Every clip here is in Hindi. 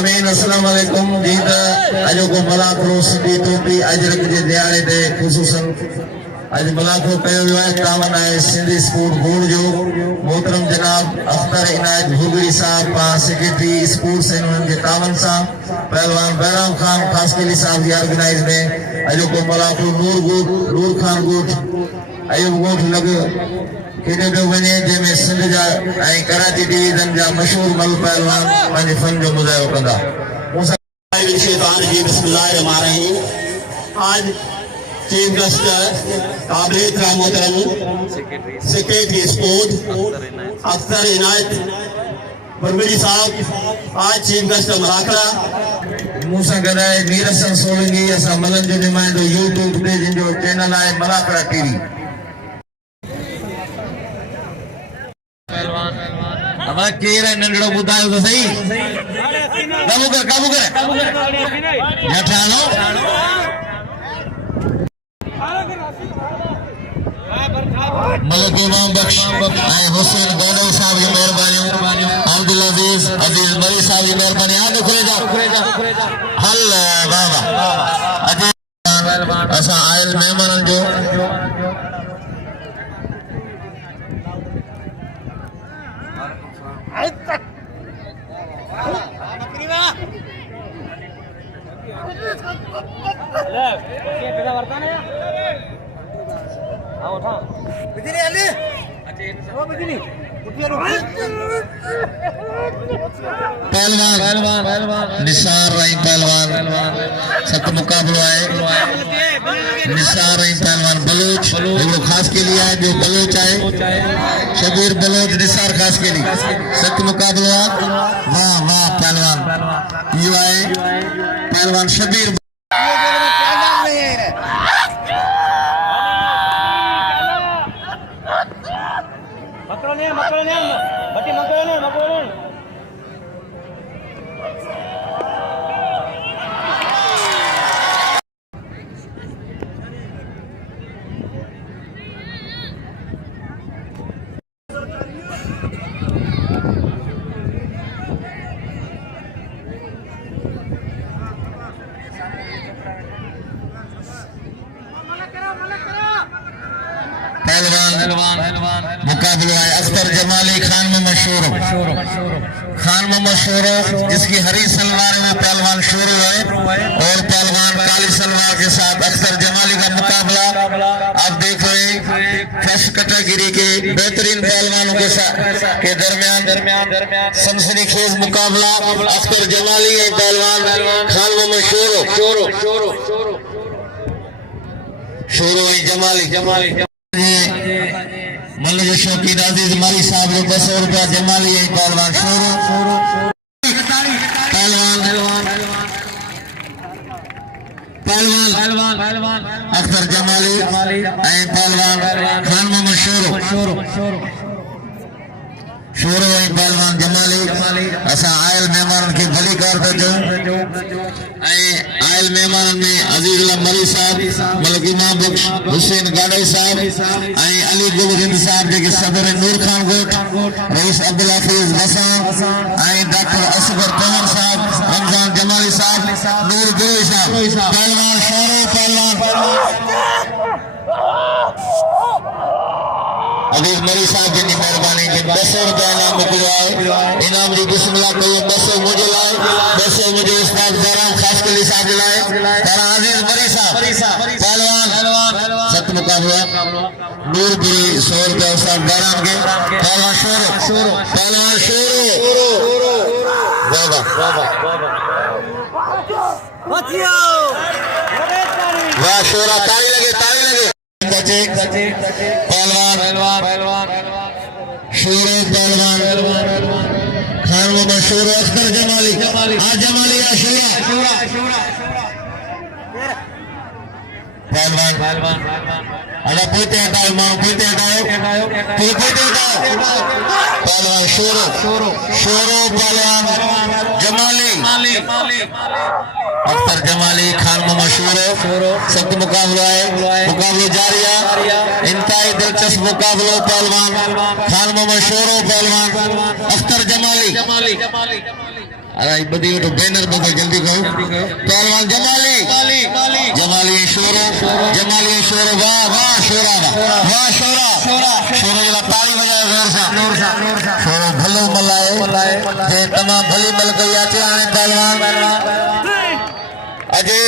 आमीन अस्सलाम वालेकुम जी त अजो को मलाखो सिंधी टोपी अजरक जे दिहाड़े ते ख़ुसूसन अज मलाखो कयो वियो आहे तावन आहे सिंधी स्पोर्ट बोर्ड जो मोहतरम जनाब अख्तर इनायत भूगड़ी साहब पा सेक्रेटरी स्पोर्ट्स एंड उनके जे तावन सा पहलवान बैराम खान खासकेली साहब जी ऑर्गेनाइज में अजो को मलाखो नूर खान गोठ अयूब गोठ लग केॾे पियो वञे जंहिंमें सिंध जा ऐं कराची डिवीज़न जा मशहूर मल पहलवान पंहिंजे फन जो मुज़ाहिरो कंदा। आज चीफ गेस्ट काबिल एहतराम मोहतरम सेक्रेटरी स्पोर्ट अख्तर इनायत भूगड़ी साहब आज चीफ गेस्ट मलाखड़ा मूसा गदाए मीर हसन सोलंकी असां मलन जो नुमाइंदो यूट्यूब ते जिन जो चैनल आहे मलाखड़ा टीवी। अब केर है नंढड़ो ॿुधायो तो सही काबू कर जठानो मलक इमाम बख्श हुसैन गौनई साहब की मेहरबानी अब्दुल अजीज मरी साहब की मेहरबानी आगे खुले जाओ हल बाबा अजीज असा आयल मेहमानन जो पहलवान निसार रही पहलवान सत मुकाबलो है निसार रही पहलवान बलोच खास के लिए है जो बलोच है शबीर बलोच निसार खास के लिए सत मुकाबलो वाह वाह पहलवान यू है पहलवान शबीर मुकाबला है अख्तर जमाली खान में मशहूर जिसकी हरी सलवार में पहलवान शुरू है और पहलवान काली सलवार के साथ अख्तर जमाली का मुकाबला आप देख रहे हैं फर्स्ट कैटेगरी के बेहतरीन पहलवानों के साथ के दरमियान सनसनीखेज मुकाबला अख्तर जमाली और पहलवान खान में मशहूर जमाली मल्ल शौकीन अजीज मरी साहब ने 200 रुपया जमाली है पहलवान पहलवान अख्तर जमाली पहलवान खान मोहम्मद शोरो पहलवान जमाली असा आयल मेहमान की भली कर दो आयल मेहमान में अजीज मरी साहब मलक इमाम बख्श हुसैन गाड़ई साहब अली गोविंद साहब जो सदर नूर खान गोठ रईस अब्दुल हफीज बसा डॉक्टर असगर पवन साहब रमजान जमाली साहब नूर गोई साहब पहलवान शोरो पहलवान अजीज मरी साहब जी मेहरबानी 200 रुपया इनाम मोकिलियो आहे इनाम जी बिस्मिल्लाह कयो 200 मुझे लाए 200 मुझे उस्ताद बैराम खास कली साहब जी लाए तारा अजीज मरी साहब पहलवान सत मुकाबला नूरपुरी 100 रुपया उस्ताद बैराम के पहलवान शोरो वाह शोरा ताली लगे पहलवान शोरो पहलवान खान मशहूर अख्तर जमाली जमाली पहलवान अगर पोते हटाओ मां पोते हटाओ पहलवान शोरो पहलवान जमाली अख्तर जमाली खान में मशहूर सख्त मुकाबला है मुकाबला जारी है इंतहाई दिलचस्प मुकाबला पहलवान खान में मशहूर पहलवान अख्तर जमाली अरे बदी तो बैनर बदल जल्दी करो पहलवान जमाली शोरो वाह शोरा जरा ताली बजाए जोर से शोरो भलो मलाए जे तमाम भली मल गई आचे आने पहलवान अजय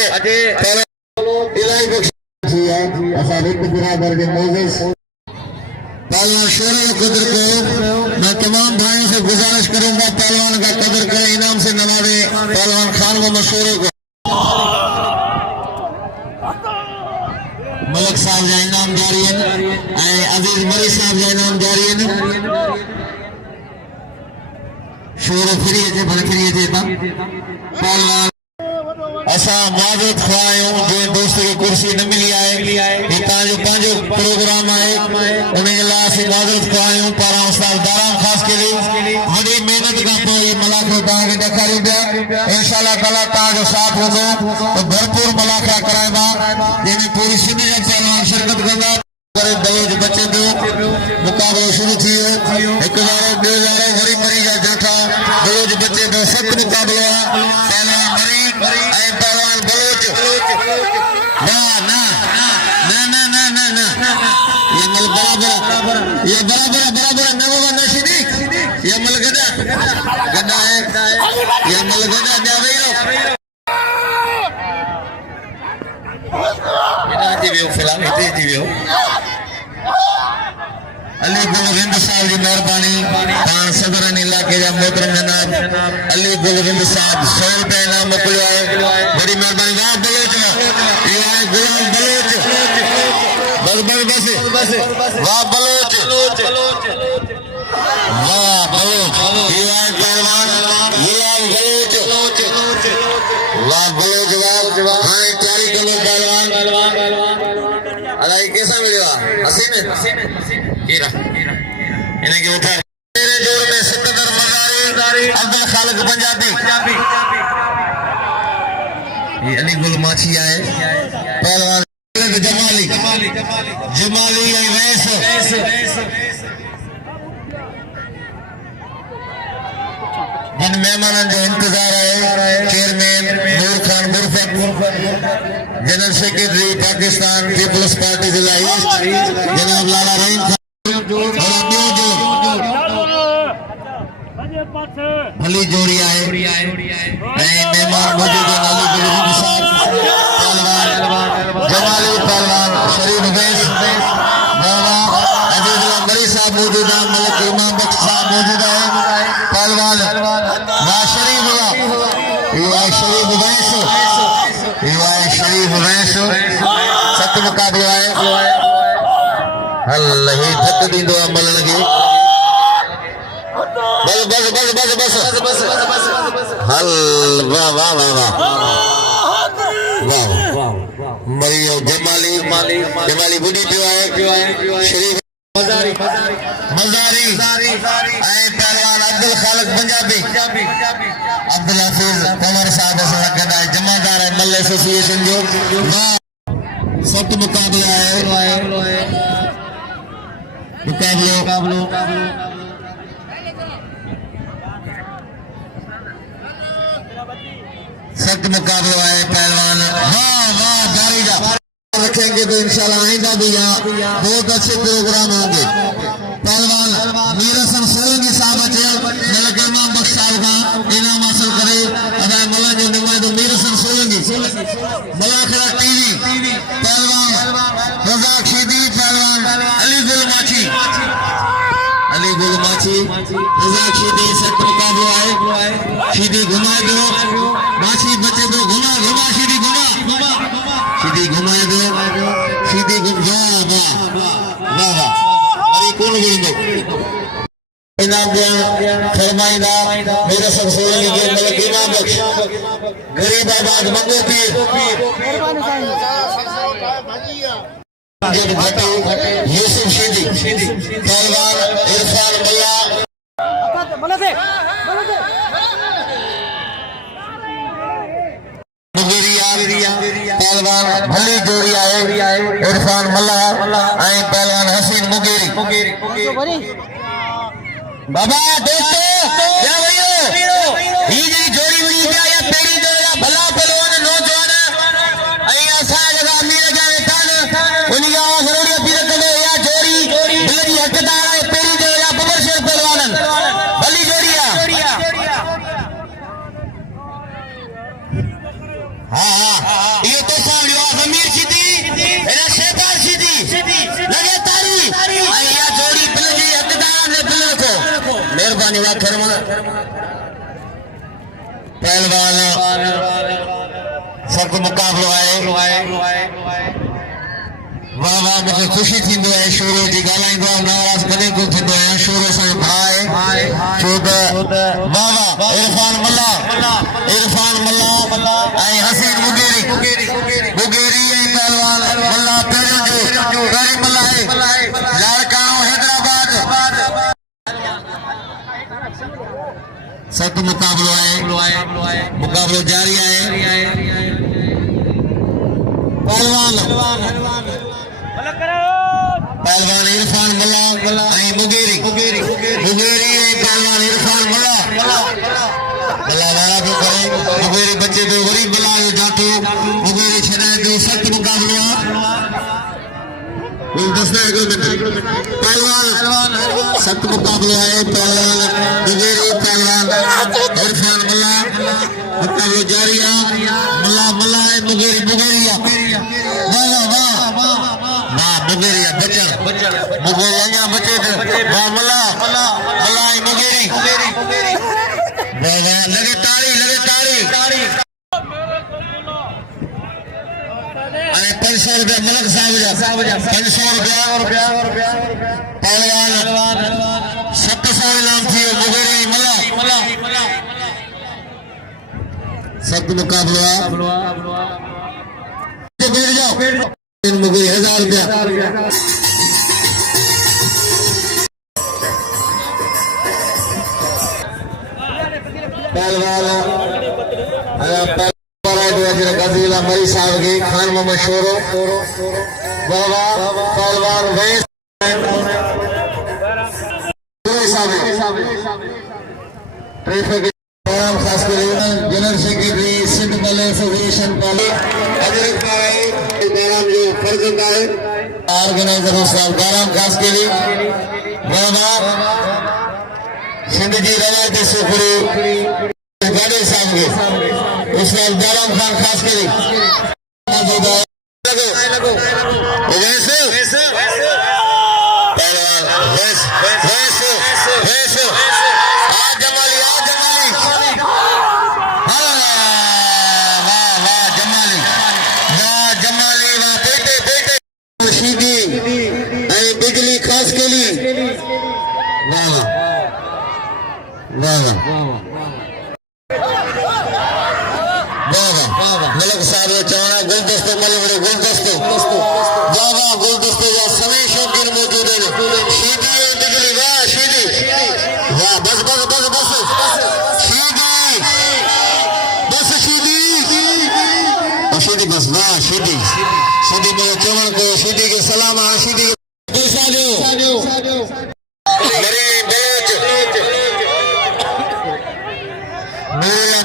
इलाही बख्शी है ऐसा रिक बिरादर के मोजेस पहलवान शोरे कदर को मैं तमाम भाइयों से गुजारिश करूंगा पहलवान का कदर करें इनाम से नवाजे पहलवान खान मोहम्मद शोरे को मलक साहब का इनाम जारी है अजीज मरी साहब का इनाम जारी है शोरे फ्री है पहलवान असा मौजूद खुआयूं जे दोस्त के कुर्सी न मिली आहे हितां जो पंहिंजो प्रोग्राम आहे उन जे लाइ असीं मौजूद खुआयूं पारां उस्ताद दाराम ख़ासि करे वॾी महिनत खां पोइ हीअ मलाखो तव्हांखे ॾेखारियूं पिया इंशाअल्लाह ताला तव्हांजो साथ हूंदो त भरपूर मलाखा कराइबा जंहिंमें पूरी सिंध जा पहलवान शिरकत कंदा करे दवेज बचे पियो मुक़ाबिलो शुरू थी वियो हिकु ज़ारो ॿियो ज़ारो वरी मरी जा जाठा दवेज बचे पियो सख़्तु मुक़ाबिलो आहे पहलवान मरी ऐं पहलवान बलोच ना ये मल बराबर न होगा नशीदी ये मल गदा है ये मल गदा जावे फिलहाल अली गोविंद साहब की मेहरबानी पान सदर इलाके जा मोहतरम जनाब अली गोविंद साहब 100 रुपए इनाम मोकिलियो आहे बड़ी मेहरबानी वाह बलोच ये आहे गुलाम बलोच बस वाह बलोच ये आहे पहलवान गुलाम बलोच वाह बलोच वाह हां तैयारी करो पहलवान अरे कैसा मिलेगा हसीन कीरा इन्हें के उठा मेरे जोर में सिकंदर मजारी अब्दुल खालिक पंजाबी ये अली गुल माछी आए पहलवान जमाली वैस जिन मेहमानन जो इंतजार है chairman Noor Khan Murfat general secretary Pakistan peoples party जिला ईस्ट जनाब लाला रहीम खान भली जोड़ी आए मेहमान मौजूद है अली गुल साहब पहलवान जमाली पहलवान शरीफ वैस अजीजुल्लाह मरी साहब मौजूद है मलिक इमाम बख्श साहब मौजूद है पहलवान शरीफ वैस सत मुकाबलो है हल ही थक दींदो अमल लगे बस हल वाह वाह वाह वाह मरियो जमाली बुढ़ी पियो है शरीफ मजारी पहलवान अब्दुल खालिक पंजाबी अब्दुल हफीज कमर साहब जमादार है मल एसोसिएशन जो सख्त मुकाबला है मुकाबलो सख्त मुकाबला है पहलवान वाह जारी जा रखेंगे तो इंशाल्लाह आइंदा भी यहाँ बहुत अच्छे प्रोग्राम होंगे पहलवान मीर हसन सोलंकी साहब अचे मलिक इमाम बख्श साहब का इनाम हासिल करे अदा मलन जो नुमाइंदो मीर हसन सोलंकी मलाखरा टीवी पहलवान रज़ाक शीदी पहलवान अली गुल माछी रज़ाक शीदी सख्त मुकाबलो है शीदी घुमाए दो माछी बचे दो घुमा शीदी घुमाए दो शीदी वाह अरे कौन बोलेंगे इनाम फरमाइंदा मेरे सब सोलंकी के मलिक इमाम बख्श गरीब आबाद मंगो पीर यूसुफ शीदी पहलवान इरफान मुल्ला पहलवान भली जोड़ी आए इरफान मल्ला पहलवान हसीन मुगेरी बाबा दोस्तों क्या भैया वड़ी दिया या पेड़ी जो या भला पहलवान नौजवान आई आशा जगह अमीर जावे तान उन्हीं का जरूरी अपील करे या जोड़ी बिलरी हकदार है पेड़ी जो या बबरशेर पहलवान भली जोड़िया हाँ ये तो सामने अमीर सीधी एना शेदार सीधी लगे तारी आई या जोड़ी बिलरी हकदार ने बिलर को मेहरबानी वा खैर पहलवान सख्त मुकाबलो है वाह वाह मुझे खुशी थींदो है शोरो जी ॻाल्हाईंदो आहे नाराज़ कॾहिं कोन थींदो आहियां शोरो असांजो भाउ आहे छो त वाह वाह इरफान मल्ला ऐं हसीन मुगेरी ऐं पहलवान मल्ला पहिरियों जो पहिरीं मल्ला आहे लाड़काणो हैदराबाद सख्त मुकाबलो है मुकाबलो जारी है पहलवान इरफान मल्ला ऐं मुगेरी ऐं पहलवान इरफान मल्ला वारा पियो करे मुगेरी बचे पियो वरी मल्ला जो जाटो मुगेरी छॾाए पियो सख्त मुकाबलो आहे पहलवान सख्त मुकाबलो है पहलवान मुगेरी पहलवान इरफान मल्ला मुकाबलो जारी है मल्ला है मुगेरी वाह मुगेरी बचन मुगेरी अञा बचे वाह मल्ला है मुगेरी वाह लगे ताड़ी 500 रुपया मलक साहब जा 500 रुपया पहलवान 700 इनाम थी मुगेरी मल्ला सख्त मुकाबलो बैठ जाओ मुगेरी 1000 रुपया पहलवान गजीला मरी साहब के खान मोहम्मद शोरो बाबा पहलवान वैस ट्रैफिक खास कर जनरल सेक्रेटरी सिंध बल एसोसिएशन जो फर्जंद है ऑर्गेनाइजर उस्ताद गाराम खास के लिए बाबा सिंध जी रवायती सुखड़ी गाड़े साहब के उस्ताद गाराम खान खास के लिए बिजली खास के लिए मलक साहब चवना गुलदस्तो मलबड़े गुलदस्तो बाबा गुलदस्तो या सभी शौकीन मौजूद है शीदी बिजली वाह शीदी वाह बस शीदी बस वाह शीदी मेरे चवण को शीदी के सलाम आ शीदी पैसा दो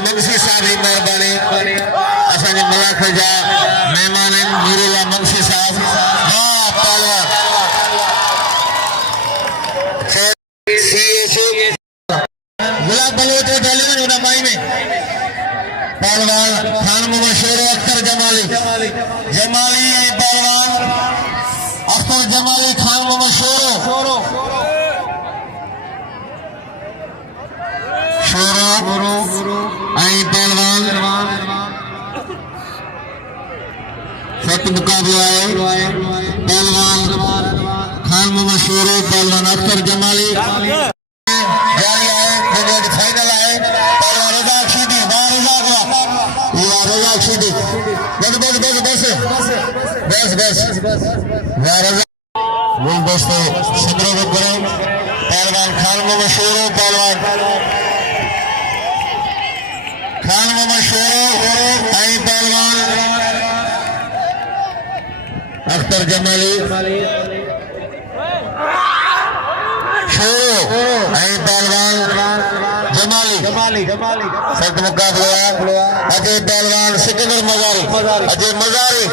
मंसी साहब की मेहरबानी असांजे मलाख जा मेहमान नूरुल्ला मंसी साहब हाँ पहलवान गुलाब बलोच पहलवान उन माई में पहलवान खान मोहम्मद शोरो अख्तर जमाली पहलवान अख्तर जमाली खान मोहम्मद शोरो पहलवान सख्त मुकाबला है पहलवान खान मोहम्मद शोरो पहलवान अख्तर जमाली जारी है फाइनल है पहलवान रज़ाक शीदी रज़ाक शीदी बस दोस्तों सदरों को करो पहलवान खान मोहम्मद शोरो पहलवान खान मोहम्मद शोरो पहलवान अख्तर जमाली शोरो पहलवान जमाली सख्त मुकाबला अजय पहलवान सिकंदर मजारी अजय मजारी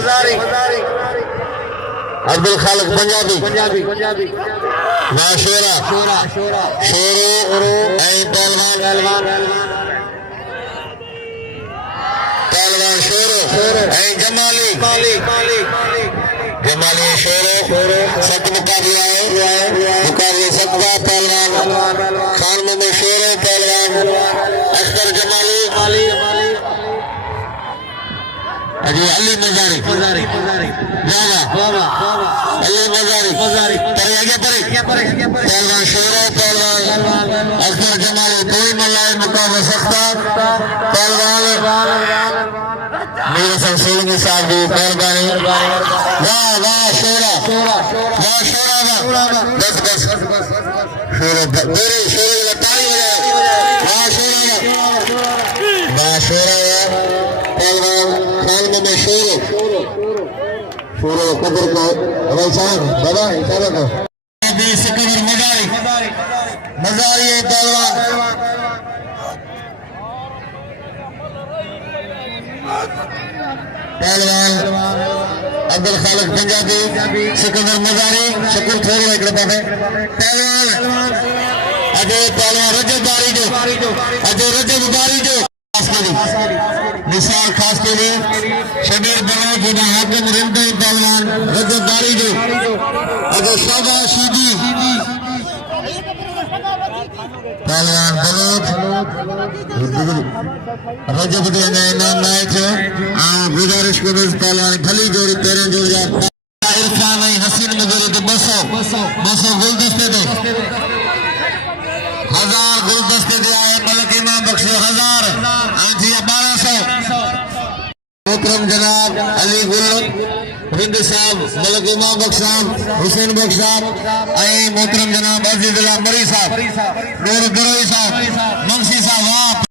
अब्दुल खालिक पंजाबी माशोरा शेरो पहलवान शेरो जमाली शेरो सख्त मुकाबला है मुकाबले सकता पहलवान खान मोहम्मद शेरो पहलवान अख्तर जमाली अजय अली मजारी अली मजारी पहलवान शेरो पहलवान अख्तर जमाली कोई मल्लाए मुकाबला सकता पहलवान मेरे संग सोलंगी साहब की मेहरबानी वाह शोरा बस मेरे शोरे का ताली बजाए वाह शोरा पहलवान खान में शोरो कदर को भाई साहब बाबा इशारा को सिकंदर मजारी पहलवान अब्दुल खालिक पंजाबी सिकंदर मजारी शकुर थोड़ी एक पहलवान अजय पहलवान रजब बारी जो निसार खास के लिए शबीर बलोच हाकिम रिंदे पहलवान रजब बारी जो अजय शाबा शीदी पहलवान बलोच रजब दे इनाम लाए थे गुजारिश को पहलवान भली जोड़ी तेरे जोड़ जा इरफान हसीन में जोड़े थे 200 गुलदस्ते थे 1000 गुलदस्ते दे आए मलक इमाम बख्श 1000 आंधी 1200 मोहतरम जनाब अली गुल रिंद साहब मलक इमाम बख्श साहब हुसैन बख्श साहब आए मोहतरम जनाब अजीजुल्लाह मरी साहब नूर गरोई साहब मंसी साहब वाह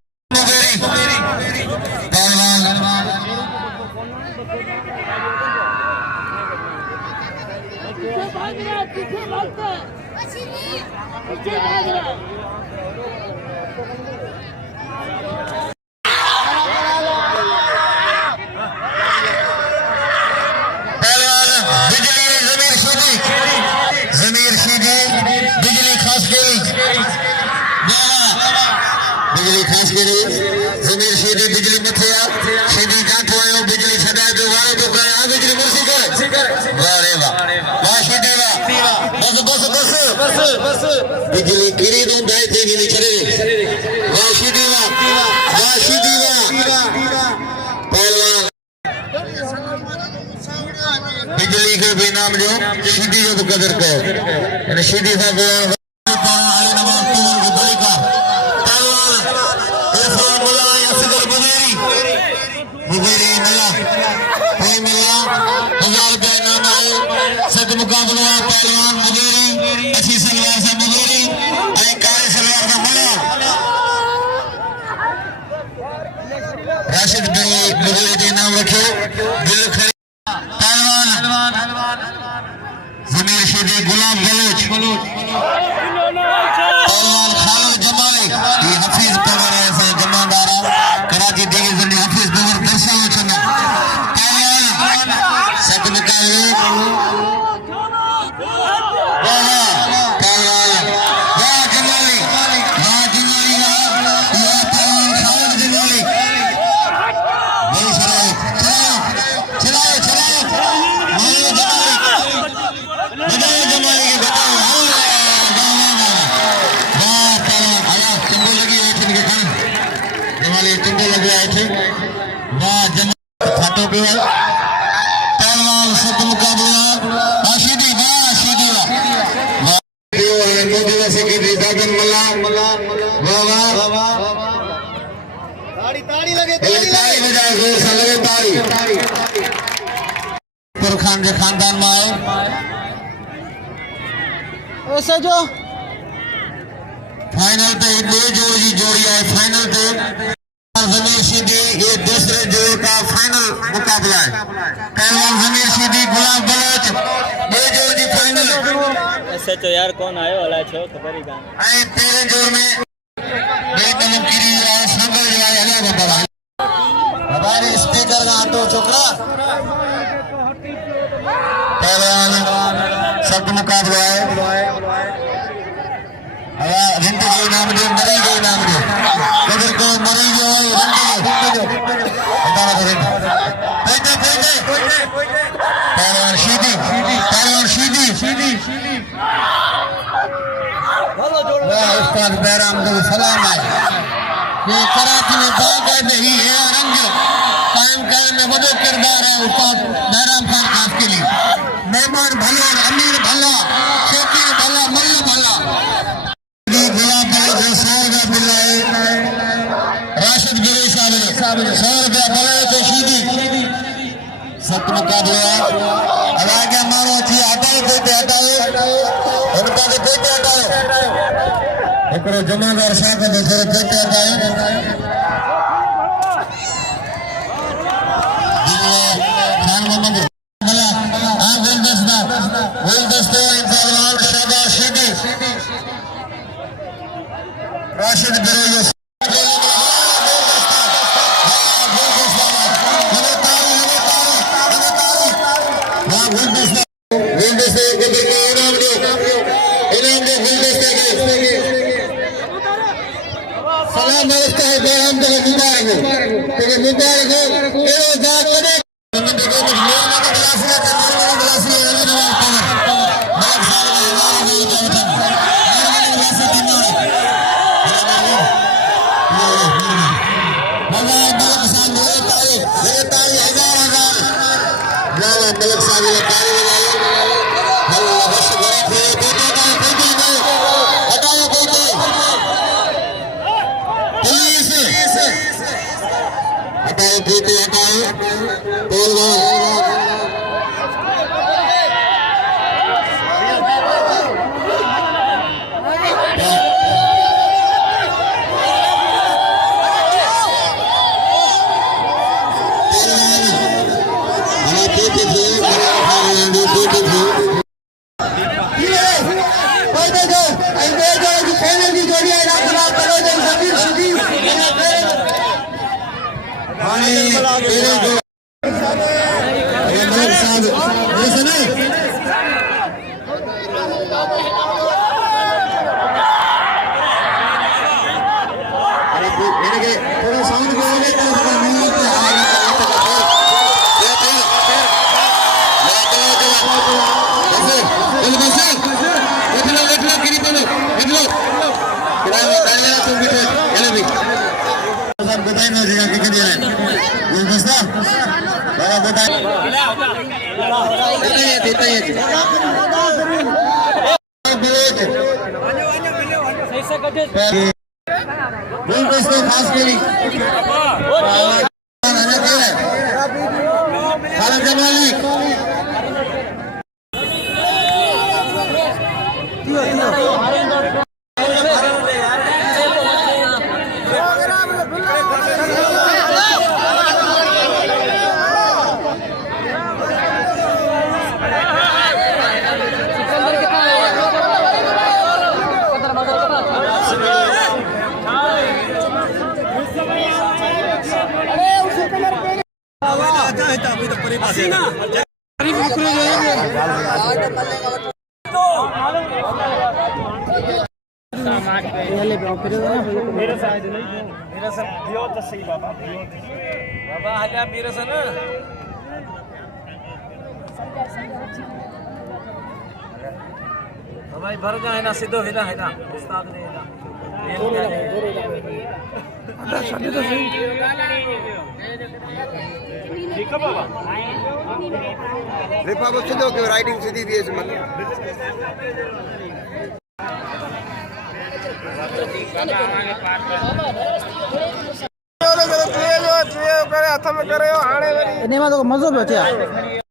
जमीर सीधी बिजली खास करी जमीर सीधी बिजली मथिया सीधी काठो आयो बिजली छड़ा जो वारे तो करे आ बिजली मुर्सी करे वारे वाह सीधी वाह बस बिजली गिरी दो दाई थे बिजली छड़े वाह सीधी वाह पहलवान बिजली के भी नाम जो सीधी जो कदर को यानी सीधी साहब मुकाबला पहलवान मुगेरी अच्छी सलवार से मुगेरी काले सलवार का मुला राशिद भाई मुगेरी के नाम रखे दिल खरी पहलवान जमीर शीदी गुलाम बलोच पहलवान खालिद जमाली ये हफीज पहलवान ऐसे जमादारा कराची डिवीजन हफीज पहलवान दर्शाओ चना पहलवान सत मुकाबले पहलवान सत मुकाबला आशीदी खान के खानदान में आए ऐसे जो फाइनल पे दो जोड़ी है फाइनल पे जमीर शीदी ये दूसरे जोड़ का फाइनल मुकाबला है पहलवान जमीर शीदी गुलाम बलोच ये जोड़ की फाइनल ऐसे तो यार कौन आयो वाला छो खबर ही कान आए तेरे जोड़ में बेदम गिरी पहलवान सख्त मुकाबला है रिंट के इनाम दे मरी के इनाम दे अगर को मरी जो पहलवान शीदी उस्ताद बैराम को सलाम है ये कराची में बाकायदा नहीं है रंग कायम करने में बड़ो किरदार है उस्ताद बैराम खान खास के लिए मेहमान भला अमीर भला शौकीन भला मल्ल भला गुलाब भला जो 100 रुपया बिल्ला है राशिद गिरी साहब 100 रुपया भला है तो शीदी सख्त मुकाबला अब आगे मारो जी हटाओ उनका के पेटे हटाओ एकरो जमादार साहब ने थोड़े पेटे हटाओ खान मोहम्मद भला हां गुलदस्ता पहलवान शाबाश शीदी राशिद गिरी सलाम नमस्ते है बैराम दे मुबारक हो तेरे मुबारक हो ए जा करे खास करी मेरे साथ दियो तो सही बाबा हल्या मेरे से ना हमारी भर जाए ना सीधो है ना उस्ताद ने ना ठीक है बाबा रिफा को सीधो क्यों राइटिंग सीधी दी इसमें मज़ो पियो थिए